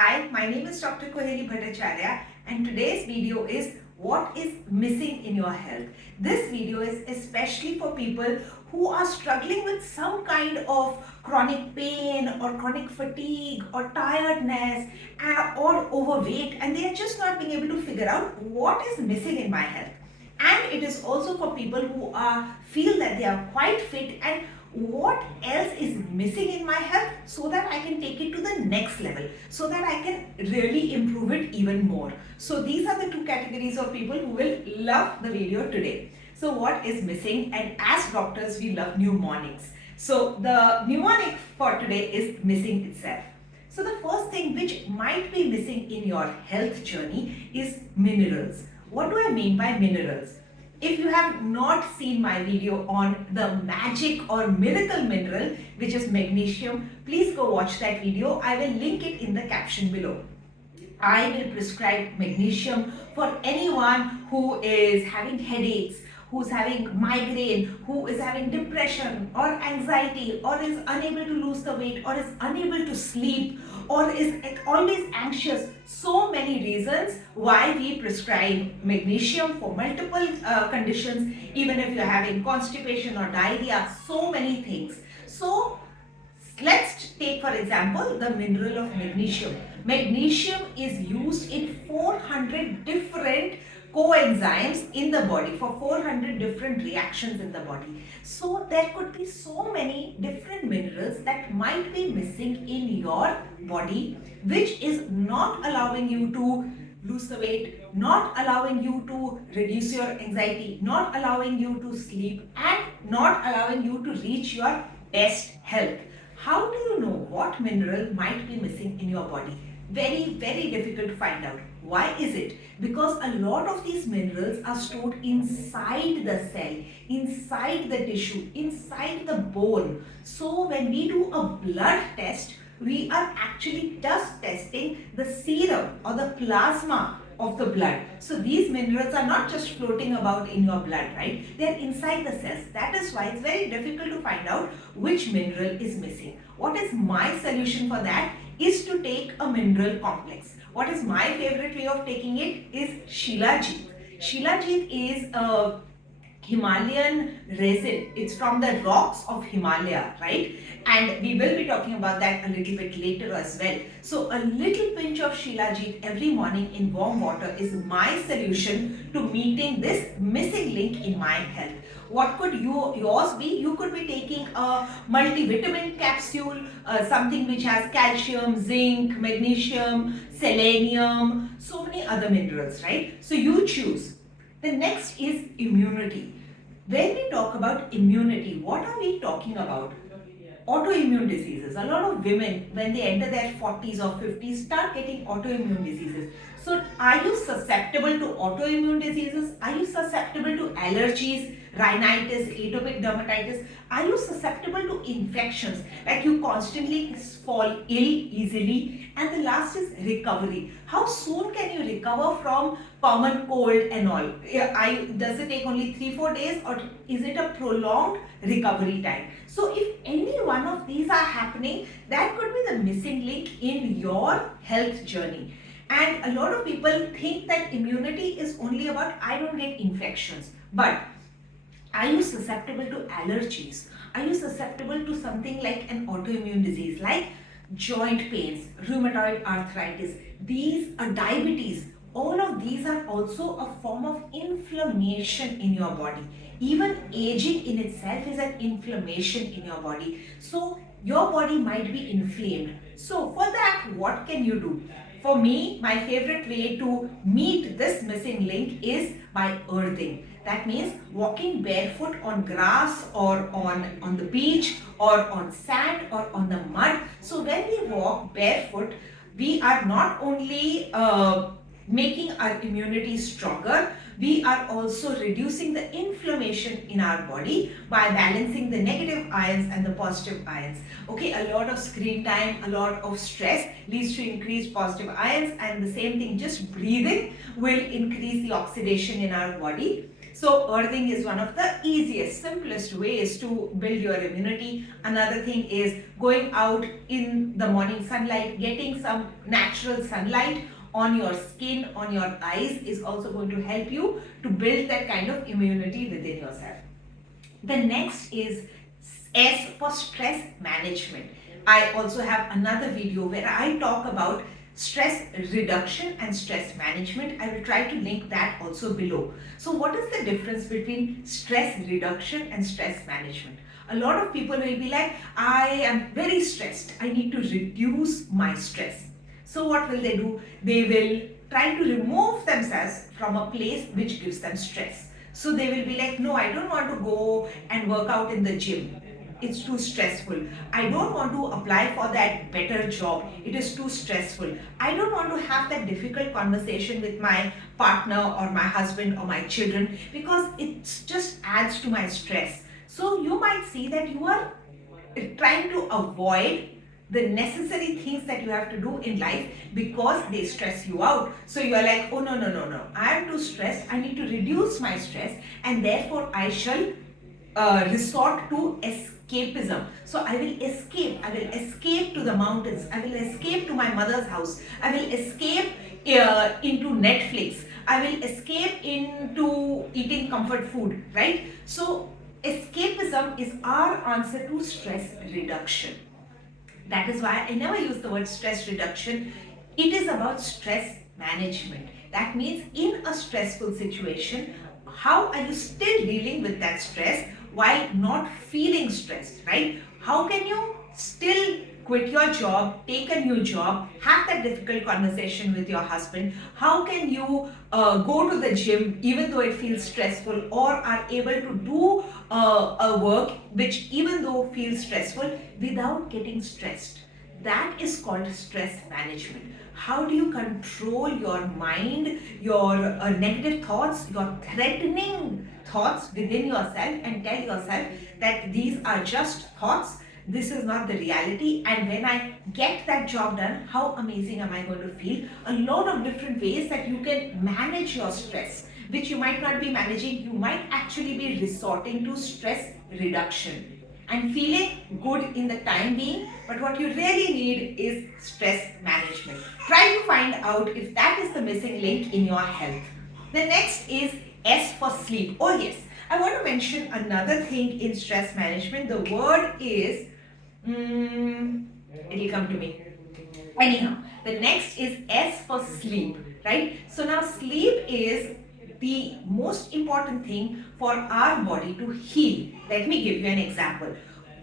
Hi, my name is Dr. Koheri Bhattacharya and today's video is what is missing in your health. This video is especially for people who are struggling with some kind of chronic pain or chronic fatigue or tiredness or overweight, and they are just not being able to figure out what is missing in my health. And it is also for people who feel that they are quite fit and what else is missing in my health so that I can take it to the next level, so that I can really improve it even more. So these are the two categories of people who will love the video today. So what is missing? And as doctors, we love mnemonics. So the mnemonic for today is missing itself. So the first thing which might be missing in your health journey is minerals. What do I mean by minerals? If you have not seen my video on the magic or miracle mineral, which is magnesium, please go watch that video. I will link it in the caption below. I will prescribe magnesium for anyone who is having headaches, who's having migraine, who is having depression or anxiety, or is unable to lose the weight, or is unable to sleep, or is always anxious. So many reasons why we prescribe magnesium for multiple conditions, even if you're having constipation or diarrhea, so many things. So let's take for example the mineral of magnesium. Magnesium is used in 400 different coenzymes in the body, for 400 different reactions in the body. So there could be so many different minerals that might be missing in your body, which is not allowing you to lose the weight, not allowing you to reduce your anxiety, not allowing you to sleep, and not allowing you to reach your best health. How do you know what mineral might be missing in your body? Very, very difficult to find out. Why is it? Because a lot of these minerals are stored inside the cell, inside the tissue, inside the bone. So when we do a blood test, we are actually just testing the serum or the plasma of the blood. So these minerals are not just floating about in your blood, right? They are inside the cells. That is why it's very difficult to find out which mineral is missing. What is my solution for that is to take a mineral complex. What is my favorite way of taking it is Shilajit. Shilajit is a Himalayan resin. It's from the rocks of Himalaya, right? And we will be talking about that a little bit later as well. So a little pinch of Shilajit every morning in warm water is my solution to meeting this missing link in my health. What could yours be? You could be taking a multivitamin capsule, something which has calcium, zinc, magnesium, selenium, so many other minerals, right? So you choose. The next is immunity. When we talk about immunity, what are we talking about? Autoimmune diseases. A lot of women, when they enter their 40s or 50s, start getting autoimmune diseases. So are you susceptible to autoimmune diseases? Are you susceptible to allergies, rhinitis, atopic dermatitis? Are you susceptible to infections, like you constantly fall ill easily? And the last is recovery. How soon can you recover from common cold and all? Does it take only 3-4 days, or is it a prolonged recovery time? So if any one of these are happening, that could be the missing link in your health journey. And a lot of people think that immunity is only about I don't get infections. But are you susceptible to allergies? Are you susceptible to something like an autoimmune disease, like joint pains, rheumatoid arthritis, these are diabetes? All of these are also a form of inflammation in your body. Even aging in itself is an inflammation in your body. So your body might be inflamed. So for that, what can you do? For me, my favorite way to meet this missing link is by earthing. That means walking barefoot on grass or on the beach or on sand or on the mud. So when we walk barefoot, we are not only making our immunity stronger, we are also reducing the inflammation in our body by balancing the negative ions and the positive ions. Okay, a lot of screen time, a lot of stress leads to increased positive ions, and the same thing, just breathing will increase the oxidation in our body. So earthing is one of the easiest, simplest ways to build your immunity. Another thing is going out in the morning sunlight, getting some natural sunlight on your skin, on your eyes is also going to help you to build that kind of immunity within yourself. The next is S for stress management. I also have another video where I talk about stress reduction and stress management. I will try to link that also below. So what is the difference between stress reduction and stress management? A lot of people will be like, I am very stressed. I need to reduce my stress. So what will they do? They will try to remove themselves from a place which gives them stress. So they will be like, no, I don't want to go and work out in the gym. It's too stressful. I don't want to apply for that better job. It is too stressful. I don't want to have that difficult conversation with my partner or my husband or my children because it just adds to my stress. So you might see that you are trying to avoid the necessary things that you have to do in life because they stress you out. So you are like, oh no, I am too stressed. I need to reduce my stress and therefore I shall resort to escapism. So I will escape to the mountains. I will escape to my mother's house. I will escape into Netflix. I will escape into eating comfort food, right? So escapism is our answer to stress reduction. That is why I never use the word stress reduction. It is about stress management. That means in a stressful situation, how are you still dealing with that stress while not feeling stressed, right? How can you still quit your job, take a new job, have that difficult conversation with your husband? How can you go to the gym even though it feels stressful, or are able to do a work which even though feels stressful without getting stressed? That is called stress management. How do you control your mind, your negative thoughts, your threatening thoughts within yourself, and tell yourself that these are just thoughts, this is not the reality, and when I get that job done, how amazing am I going to feel? A lot of different ways that you can manage your stress, which you might not be managing. You might actually be resorting to stress reduction and feeling good in the time being, but what you really need is stress management. Try to find out if that is the missing link in your health. The next is S for sleep. Oh yes, I want to mention another thing in stress management. The word is, it'll come to me. Anyhow, the next is S for sleep, right? So now sleep is the most important thing for our body to heal. Let me give you an example.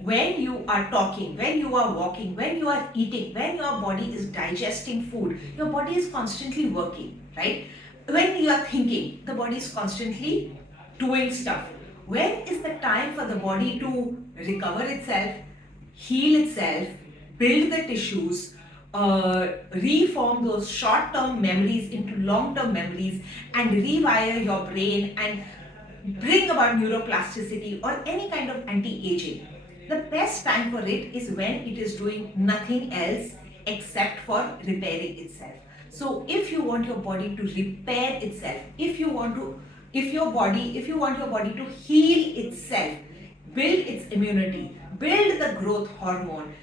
When you are talking, when you are walking, when you are eating, when your body is digesting food, your body is constantly working, right? When you are thinking, the body is constantly doing stuff. When is the time for the body to recover itself, heal itself, build the tissues, reform those short-term memories into long-term memories, and rewire your brain and bring about neuroplasticity or any kind of anti-aging? The best time for it is when it is doing nothing else except for repairing itself. So if you want your body to repair itself, if you want your body to heal itself, build its immunity, build the growth hormone,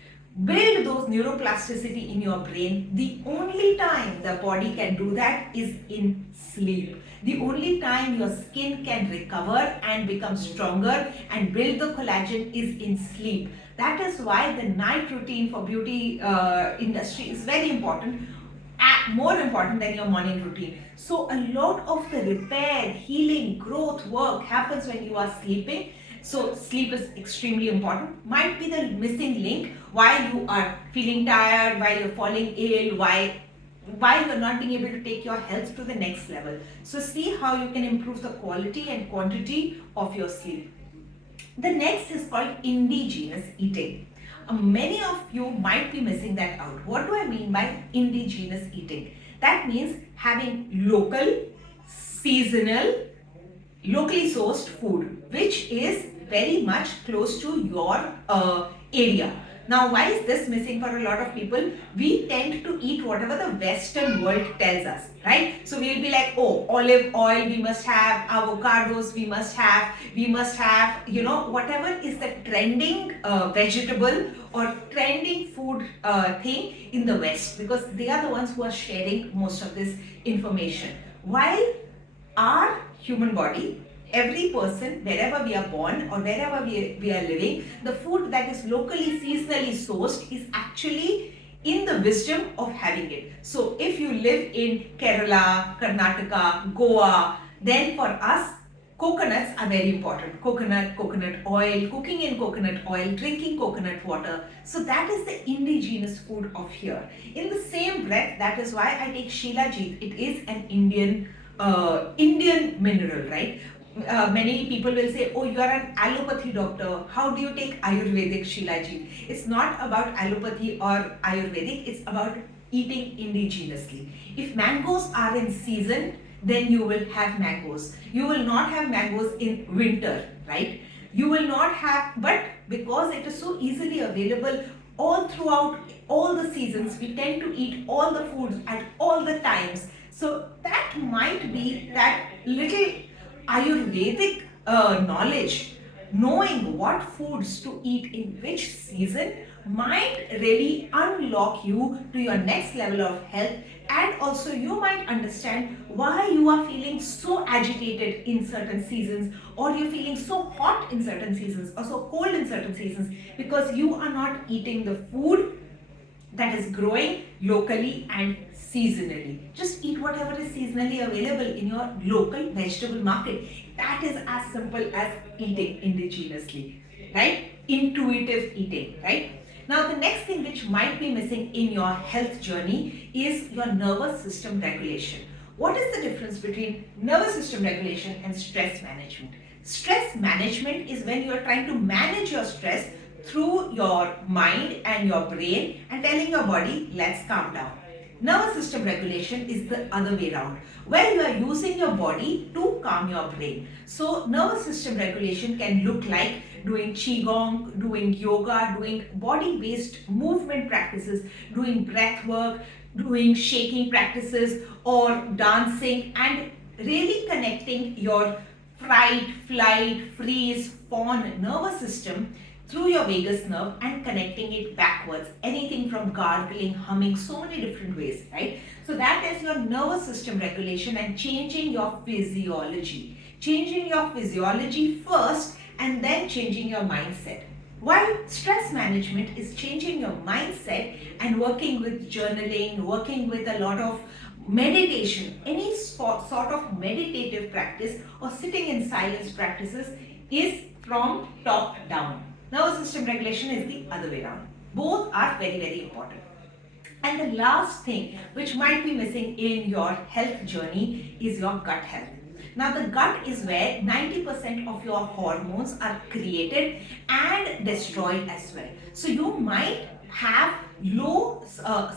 build those neuroplasticity in your brain, the only time the body can do that is in sleep. The only time your skin can recover and become stronger and build the collagen is in sleep. That is why the night routine for beauty industry is very important, more important than your morning routine. So a lot of the repair, healing, growth work happens when you are sleeping. So sleep is extremely important. Might be the missing link why you are feeling tired, why you're falling ill, why you're not being able to take your health to the next level. So see how you can improve the quality and quantity of your sleep. The next is called indigenous eating. Many of you might be missing that out. What do I mean by indigenous eating? That means having local, seasonal, locally sourced food, which is very much close to your area. Now, why is this missing for a lot of people? We tend to eat whatever the Western world tells us, right? So we'll be like, oh, olive oil we must have, avocados we must have, whatever is the trending vegetable or trending food thing in the West, because they are the ones who are sharing most of this information. While our human body, every person, wherever we are born or wherever we are living, the food that is locally, seasonally sourced is actually in the wisdom of having it. So if you live in Kerala, Karnataka, Goa, then for us, coconuts are very important. Coconut oil, cooking in coconut oil, drinking coconut water. So that is the indigenous food of here. In the same breath, that is why I take Shilajit. It is an Indian mineral, right? Many people will say, oh, you are an allopathy doctor. How do you take Ayurvedic Shilajit? It's not about allopathy or Ayurvedic. It's about eating indigenously. If mangoes are in season, then you will have mangoes. You will not have mangoes in winter, right? You will not have, but because it is so easily available all throughout all the seasons, we tend to eat all the foods at all the times. So that might be that little Ayurvedic knowledge, knowing what foods to eat in which season might really unlock you to your next level of health, and also you might understand why you are feeling so agitated in certain seasons, or you're feeling so hot in certain seasons or so cold in certain seasons, because you are not eating the food that is growing locally and seasonally. Just eat whatever is seasonally available in your local vegetable market. That is as simple as eating indigenously, right? Intuitive eating, right? Now, the next thing which might be missing in your health journey is your nervous system regulation. What is the difference between nervous system regulation and stress management? Stress management is when you are trying to manage your stress through your mind and your brain and telling your body, let's calm down. Nervous system regulation is the other way around, where you are using your body to calm your brain. So nervous system regulation can look like doing qigong, doing yoga, doing body-based movement practices, doing breath work, doing shaking practices, or dancing, and really connecting your fight, flight, freeze, fawn nervous system through your vagus nerve and connecting it backwards. Anything from gargling, humming, so many different ways, right? So that is your nervous system regulation and changing your physiology. Changing your physiology first and then changing your mindset. While stress management is changing your mindset and working with journaling, working with a lot of meditation, any sort of meditative practice or sitting in silence practices is from top down. Nervous system regulation is the other way around. Both are very, very important. And the last thing which might be missing in your health journey is your gut health. Now, the gut is where 90% of your hormones are created and destroyed as well. So you might have low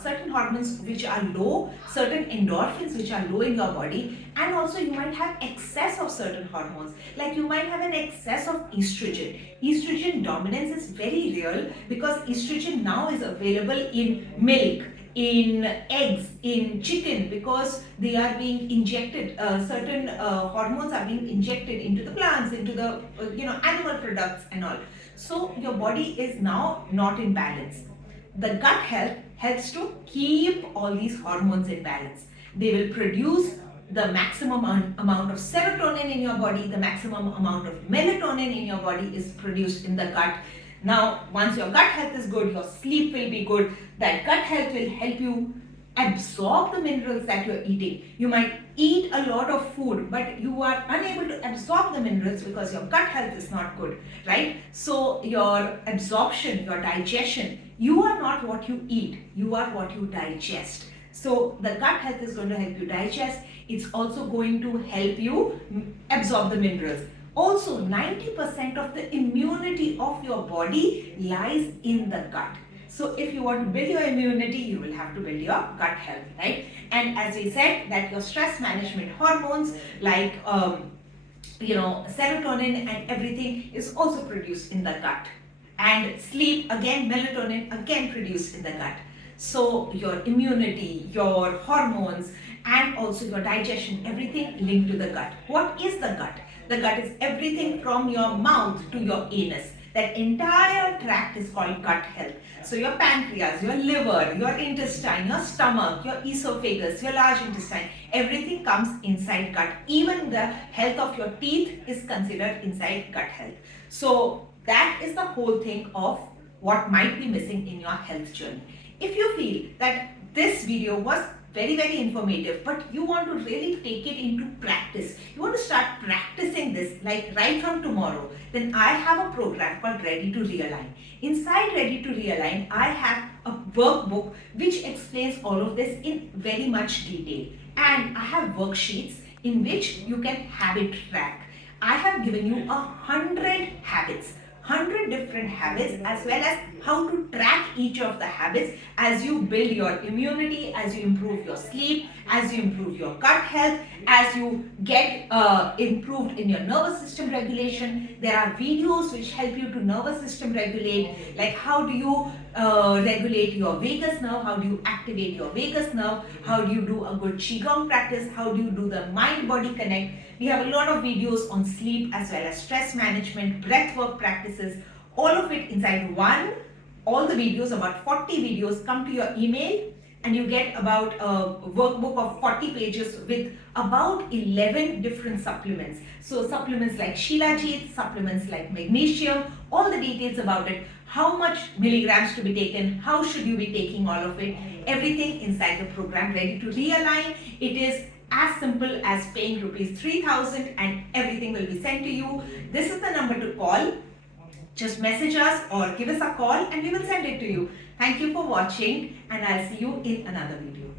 certain hormones which are low, certain endorphins which are low in your body, and also you might have excess of certain hormones, like you might have an excess of estrogen. Estrogen dominance is very real because estrogen now is available in milk, in eggs, in chicken, because they are being injected, certain hormones are being injected into the plants, into the animal products and all. So your body is now not in balance. The gut health helps to keep all these hormones in balance. They will produce the maximum amount of serotonin in your body, the maximum amount of melatonin in your body is produced in the gut. Now, once your gut health is good, your sleep will be good. That gut health will help you absorb the minerals that you're eating. You might eat a lot of food, but you are unable to absorb the minerals because your gut health is not good, right? So your absorption, your digestion, you are not what you eat, you are what you digest. So the gut health is going to help you digest. It's also going to help you absorb the minerals. Also, 90% of the immunity of your body lies in the gut. So if you want to build your immunity, you will have to build your gut health, right? And as we said, that your stress management hormones like serotonin and everything is also produced in the gut. And sleep, again, melatonin, again produced in the gut. So your immunity, your hormones, and also your digestion, everything linked to the gut. What is the gut? The gut is everything from your mouth to your anus. That entire tract is called gut health. So your pancreas, your liver, your intestine, your stomach, your esophagus, your large intestine, everything comes inside gut. Even the health of your teeth is considered inside gut health. So that is the whole thing of what might be missing in your health journey. If you feel that this video was very informative, but you want to really take it into practice, you want to start practicing this like right from tomorrow, then I have a program called Ready to Realign. Inside Ready to Realign, I have a workbook which explains all of this in very much detail, and I have worksheets in which you can habit track. I have given you 100 habits, 100 different habits, as well as how to track each of the habits as you build your immunity, as you improve your sleep, as you improve your gut health, as you get improved in your nervous system regulation. There are videos which help you to nervous system regulate, like how do you regulate your vagus nerve, how do you activate your vagus nerve, how do you do a good qigong practice, how do you do the mind body connect. We have a lot of videos on sleep as well as stress management, breath work practices, all of it inside one. All the videos, about 40 videos, come to your email, and you get about a workbook of 40 pages with about 11 different supplements. So supplements like Shilajit, supplements like magnesium, all the details about it, how much milligrams to be taken, how should you be taking all of it, everything inside the program Ready to Realign. It is as simple as paying rupees 3,000 and everything will be sent to you. This is the number to call. Just message us or give us a call and we will send it to you. Thank you for watching, and I'll see you in another video.